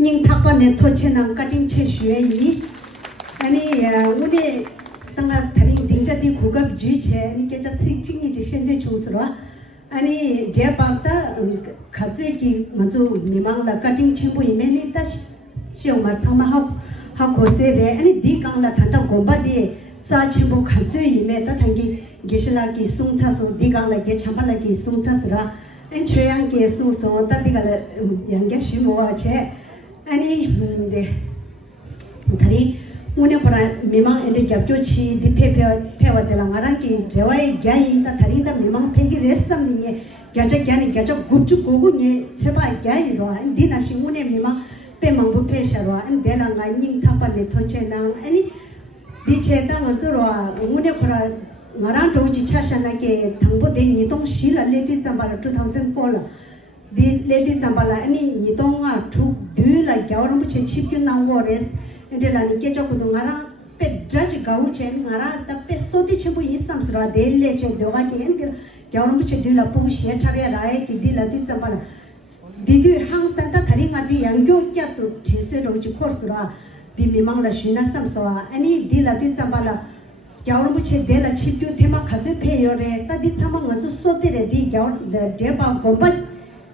닝 탁반에 토체난 까진 체슈에이 아니 우리 땅아 다린 딩자디 고급 주체 니 계자 직직이지 현대 중스로 아니 제박다 가즈기 먼저 미망라 까진 첨부 이메니 다 시험을 참아 하고세레 아니 디강라 단다 공바디 사 첨부 가즈 이메다 단기 기실라기 송차소 디강라게 참발라기 송차스라 엔 최양게 송송 다디가 양게 쉬모와체 아니 다리 오늘 보라 미망 엔데 겹조치 디페페와데랑 아랑기 제와의 갸인다 다리다 미망 팽기 레쌈니니 갸자 갸니 갸자 굽주 고고니 세바 갸이로 안디나시 오늘 미망 빼망부 페샤로 안데랑 라닝 탑바네 토체낭 아니 디체다 먼저로 오늘 보라 나랑 조지 차샤나게 당보대 니동 실라 레디 잠바라 2004라 디 레디 잠발라 아니 니동아 두드라 겨울무치 칩규 나오레스 엔데라니 깨져고도 나라 빼 자지 가우체 나라 답빼 소디 첨부 이삼스라 델레체 도가게 엔데 겨울무치 들라 부시에 차베라에 디딜라디 잠발라 디디 항산다 다리가디 양교 꺄도 제세로지 코스라 디미망라 쉬나 삼소아 아니 딜라디 잠발라 겨울무치 델라 칩규 테마 가즈 페요레 따디 참망 아주 소데레 디 겨울 데바 곰바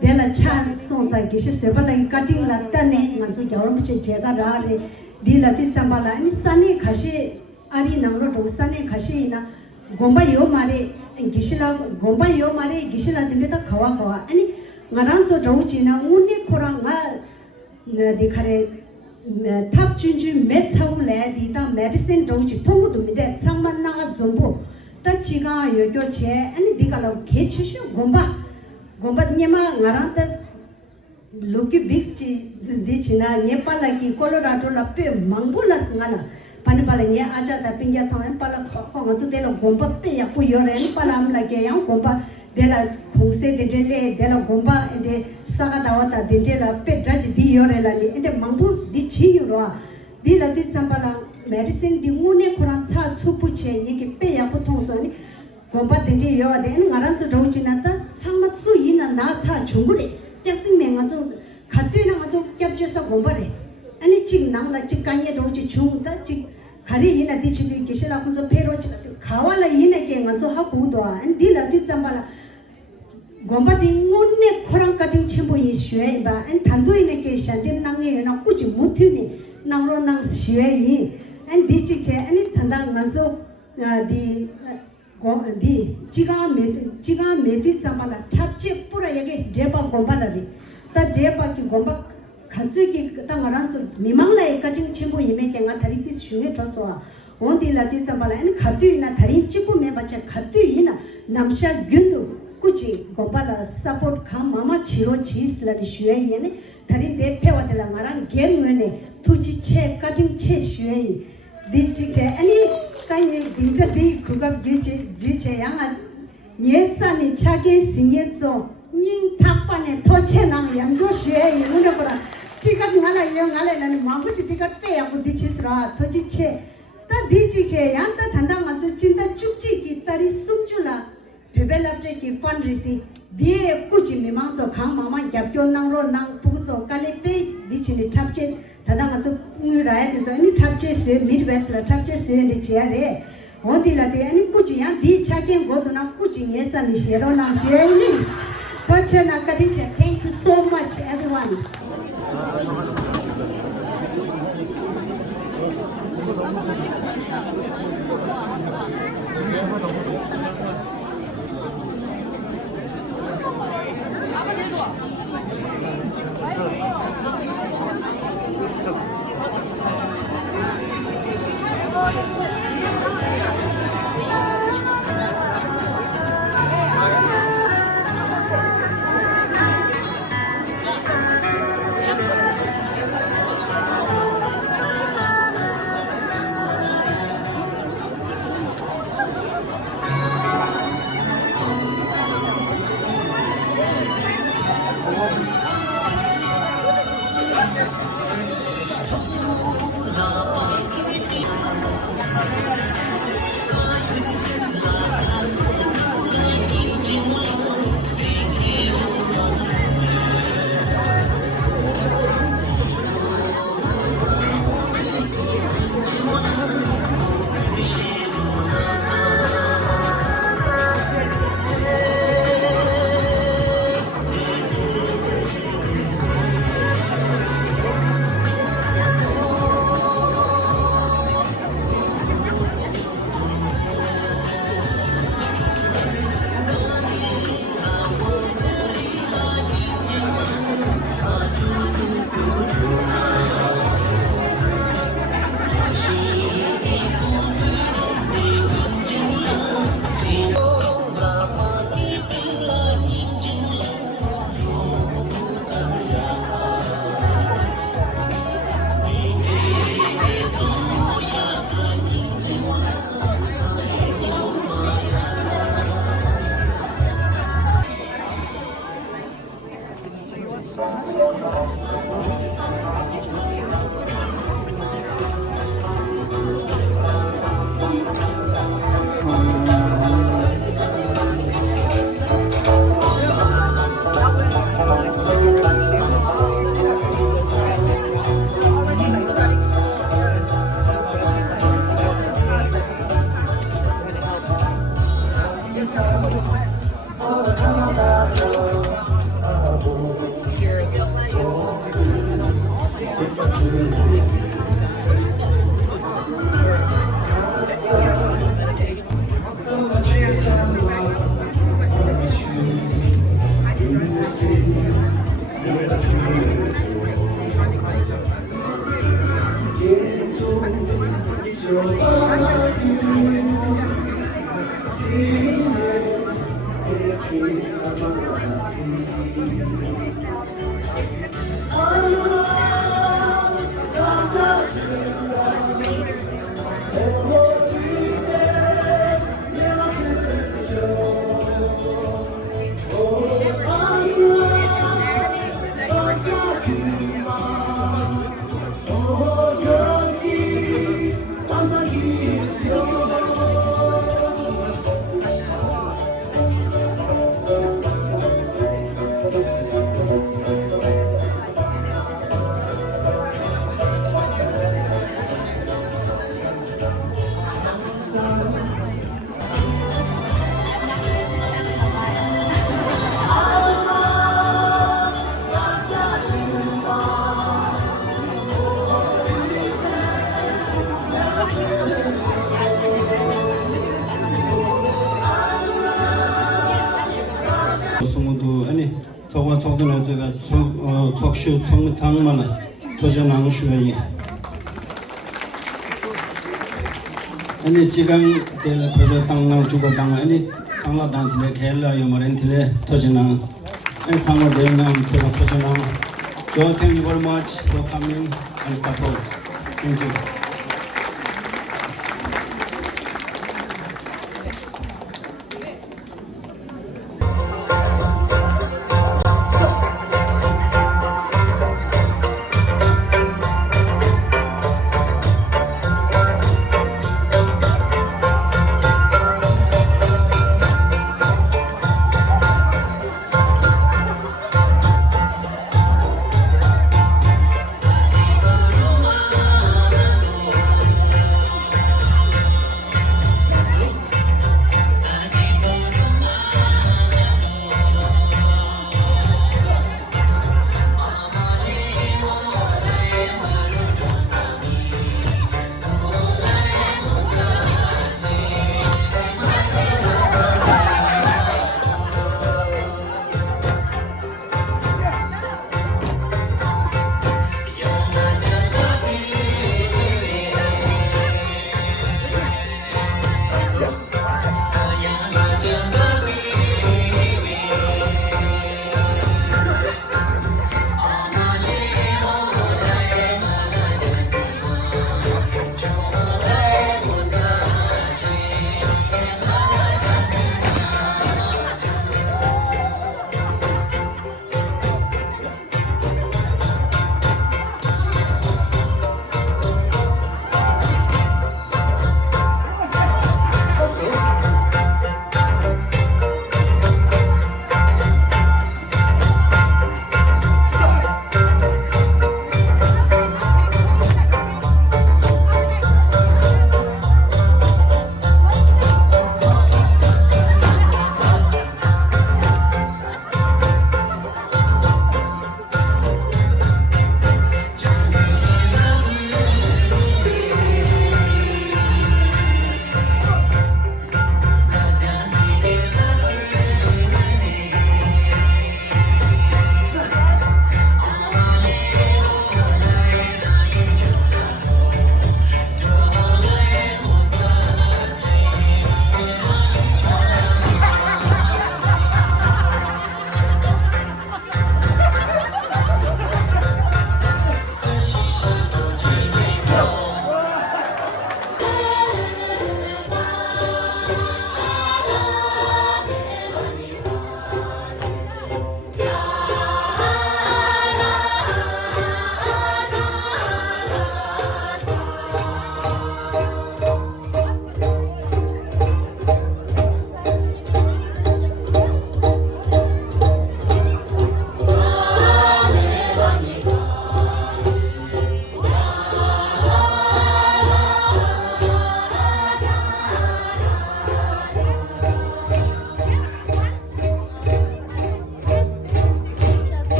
데나 찬 송자 기시 세발라이 카팅 라타네 만수 겨울무치 제가 라레 딜라티 참발라 아니 산이 가시 아리 남로 도산에 가시이나 곰바 요 마레 기시라 곰바 요 마레 기시라 딘데다 가와 아니 나란조 조지나 운니 코랑가 디카레 탑준주 메차울레 디다 메디신 조지 통고도 미데 상만나가 전부 따치가 요교체 아니 디가로 개치슈 곰바 곰바니마 나란다 로키 빅치 디치나 네팔라기 콜로라도라 페 망불라스가나 파니팔레니 아자다 핑갸 차면 팔라 코코가도 데로 곰바 페야 부요레니 팔람라게 양 곰바 데라 공세 데젤레 데라 곰바 엔데 사가다와타 데젤라 페 자지 디요레라니 엔데 망부 디치유로 디라디 참발라 메디신 디무네 코란 차 추푸체 니게 페야 보통소니 곰바 딘지 요와데 엔 나란서 조지나타 상마수 이나 나차 중구레 짝승맹아주 가뜨이나 아주 겹쳐서 곰바레 아니 직 남나 직 간예 조지 중다 직 가리 이나 디치디 기실라 군서 페로치나 가와라 이네게 아주 하고도 안 딜라디 잠발라 곰바디 문네 코랑 같은 첨부 이슈에바 엔 단도이네게 샨딤 낭에 나 꾸지 못히니 나로 낭 슈에이 엔 디직체 아니 단당 아주 디 지가 메디 잠발라 탑치 뿌라 여기 제바 곰발라리 다 제바기 곰바 가즈기 땅아란서 미망라에 같은 첨부 이메게가 다리티 슈에 줬어 온디라디 잠발라 엔 가투이나 다리 찍고 메바체 가투이나 남샤 균도 꾸지 곰발라 서포트 감 마마 치로 치스라리 슈에 예네 다리 대패와들라 마랑 겐외네 투지체 같은 체 슈에 디직체 아니 까니 딩자디 국업 주체 양아 예산이 차게 신예조 닝 탁반에 토체낭 양조슈에 이문에보라 지각 나라 영알에는 마부지 지각 빼야 부딪히스라 토지체 다 디직체 양다 단당 아주 진다 쭉지기 딸이 숙주 develop ki fundraising die kuchi mi mang zo khang mama gyap kyo nang ro nang pu zo kale pe bi chini thapche thada ma zo ngi ra ya de zo ni thapche se midwest ra thapche se ni che re odi la de ani kuchi ya di chakin go do nang kuchi nge cha ni she ro nang she ni ka che na ka ti che thank you so much everyone 아니 지금 될 거저 땅랑 주고 땅 아니 강화 단틀에 켈라 요마렌틀에 터지나 아니 강화 대나 제가 터지나 So thank you very much for coming and support. Thank you.